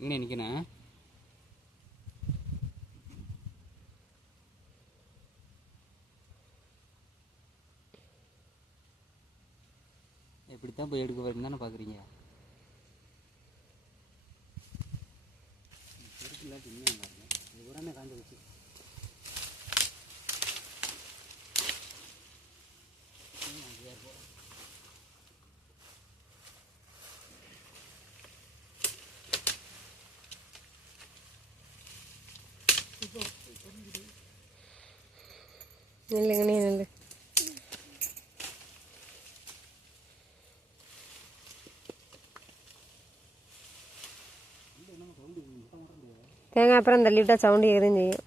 இங்கே நிற்கணும். எப்படித்தான் போய் எடுக்க வரணும் தானே பார்க்குறீங்க. இல்லாட்டி இன்னும் பாருங்க, இது உடனே காஞ்ச வச்சு இல்லைங்க நீ நல்ல தேங்காய் அப்புறம் தள்ளிவிட்டா சவுண்டு எதுவும் செய்யும்.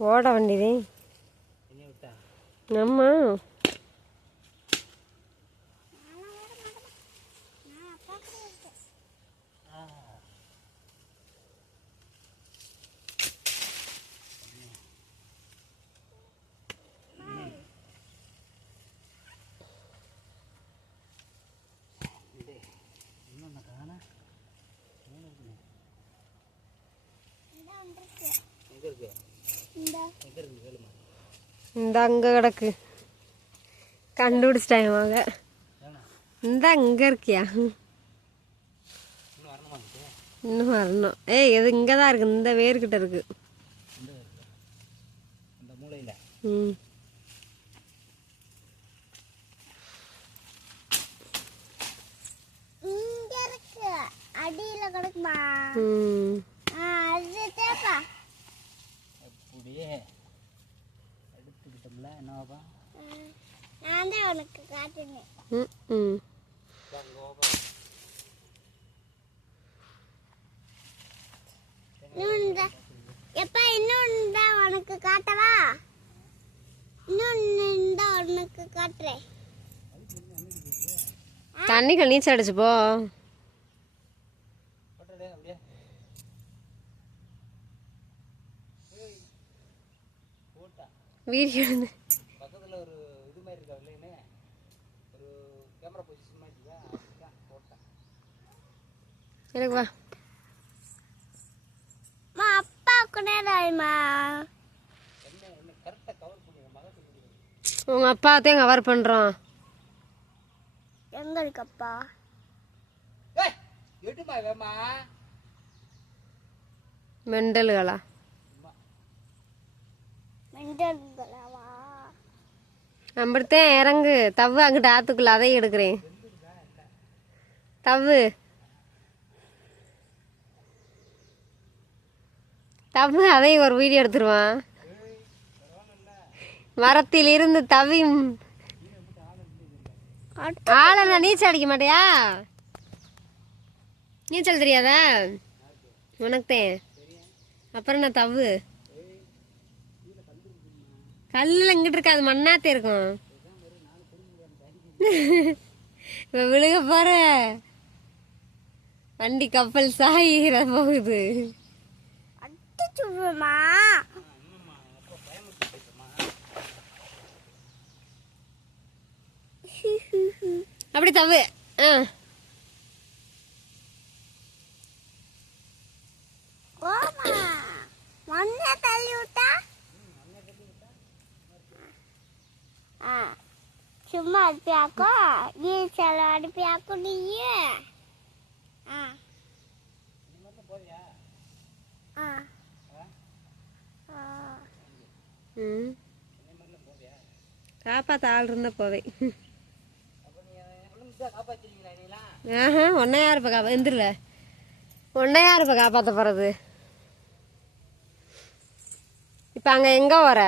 ஓட வண்டிதே நம்ம இந்த அங்க கிடக்கு கண்டுபிடிச்சிட்டாங்க. இந்த அங்க இருக்கியா? இன்னும் வரணும். ஏய் இது இங்கதான் இருக்கு, இந்த வேர்கிட்ட இருக்கு. ம் அடியில கிடக்குமா? அது தேப்பா அப்படியே எடுத்துக்கிட்டோம்ல. என்னவாப்பா நான் தான் உனக்கு காட்டுனேன். எப்பா இன்னொன்னு தான் உனக்கு காட்டவா? இன்னொன்னு தான் உனக்கு காட்டுறேன். தண்ணிகள் நீச்சல் அடிச்சு போ. வீடியோ பக்கத்தில் ஒரு இது மாதிரி இருக்கா இல்லைன்னு ஒரு கேமரா பொசிஷன் மாதிரி இருக்கா போட்டேன். எனக்கு வா அப்பாவுக்கு நேரமா என்ன கரெக்டாக கவர் பண்ணுங்க. மகத்துக்கு உங்க அப்பாத்தையும் கவர் பண்றோம். எங்க இருக்கு அப்பா? எடுமா வேமா மெண்டல்களா மெண்டல்களா? அப்படித்தான் இறங்கு. தவ்வு அங்கிட்ட ஆத்துக்குள்ள அதையும் எடுக்கிறேன். தவ்வு தவ்வு அதையும் ஒரு வீடியோ எடுத்துருவான். மரத்தில் இருந்து தவி ஆள நீச்சல் அடிக்க மாட்டியா? நீச்சல் தெரியாதா உனக்குத்தேன்? அப்புறம் நான் தவ்வு கல்லுல இங்கிட்டு இருக்காது, மண்ணாத்தே இருக்கும். இப்ப விழுக போற வண்டி கப்பல் சாயிர போகுது. அப்படி தவ்வு. மண்ணை தள்ளி விட்டா சும்மா அனுப்பியாக்கோ நீச்சல் அனுப்பியாக்கோ நீயே. காப்பாத்த ஆள் இருந்தா போவேன். காப்பாற்றிங்களா? ஒன்ன யாரு இப்ப காப்பா எந்திரல? ஒன்ன யாரு இப்ப காப்பாத்த போறது? இப்ப அங்க எங்க வர?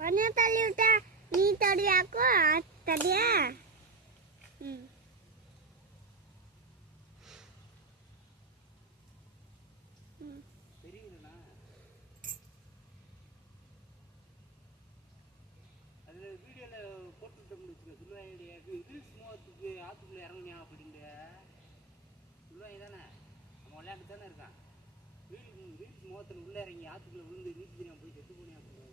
மண்ணை தள்ளி விட்டா நீ தடியாக்கோ தடியா? போட்டுக்கிட்டோம்னு வச்சுக்க சொல்லுவாங்க ரீல்ஸ் மோகத்துக்கு ஆற்றுக்குள்ளே இறங்குனியா அப்படிங்க சொல்லுவாங்க தானே அவன் விளையாட்டு தானே இருக்கான் ரீல்ஸ் மோகத்தில் உள்ளே இறங்கி ஆற்றுக்குள்ளே விழுந்து நீச்சு தெரியாம போய் செத்து போனியா அப்படிங்க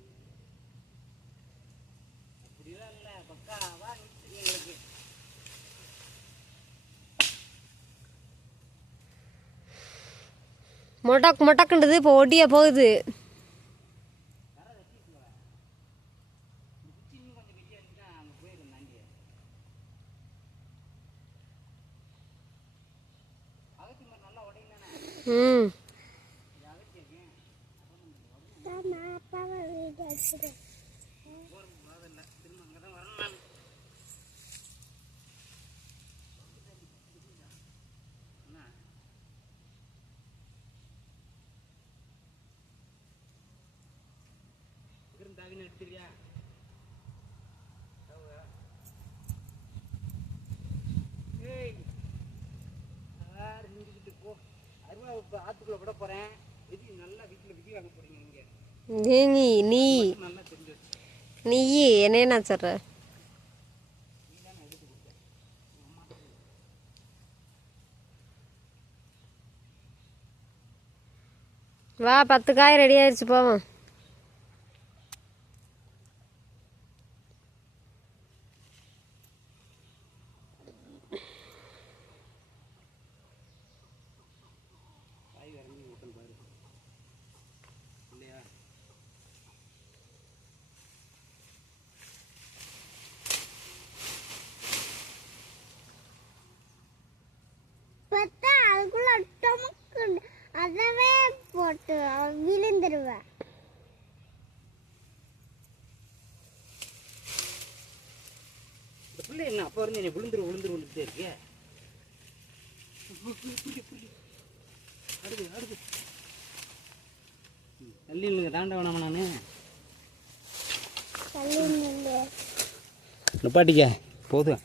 அப்படிலாம் இல்லை பக்காவா நீச்சு எங்களுக்கு மொட்டக் மொட்டக்குன்றது இப்போ ஒட்டியா போகுது. ம் நான் அப்பாவை வீடு வச்சுருக்கேன். எடுத்துறியா போ அருவா இப்போ ஆற்றுக்குள்ளே விட போகிறேன் விதி நல்லா வீட்டில் விதி வாங்க போகிறீங்க நீங்கள் நீ நல்லா தெரிஞ்சு நீ என்னைய நான் சொல்ற வா 10 காய் ரெடி ஆயிடுச்சு போவோம். பார்த்தா அதுக்குள்ள டொமக்கு அதவே போட்டு விழுந்துருவேன். இந்த பிள்ளை என்ன அப்போ இருந்து என்னை விழுந்துட்டு இருக்கே அடுத்து தள்ளி இல்லைங்க தாண்ட வேணாமா நான் தள்ளி நில்லு. நிப்பாட்டிக்க போதும்.